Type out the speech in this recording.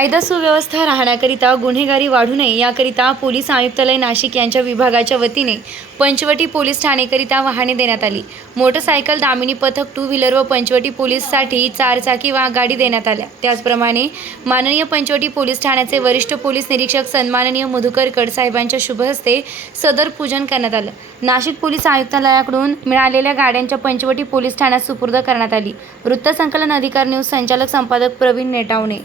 कायदा सुव्यवस्था राहण्याकरिता गुन्हेगारी वाढू नये याकरिता पोलीस आयुक्तालय नाशिक यांच्या विभागाच्या वतीने पंचवटी पोलीस ठाणेकरिता वाहने देण्यात आली. मोटरसायकल दामिनी पथक टू व्हीलर व पंचवटी पोलीससाठी चारचाकी वा गाडी देण्यात आल्या. त्याचप्रमाणे माननीय पंचवटी पोलीस ठाण्याचे वरिष्ठ पोलीस निरीक्षक सन्माननीय मधुकर कडसाहेबांच्या शुभहस्ते सदर पूजन करण्यात आलं. नाशिक पोलीस आयुक्तालयाकडून मिळालेल्या गाड्यांच्या पंचवटी पोलीस ठाण्यात सुपूर्द करण्यात आली. वृत्तसंकलन अधिकार न्यूज संचालक संपादक प्रवीण नेटावणे.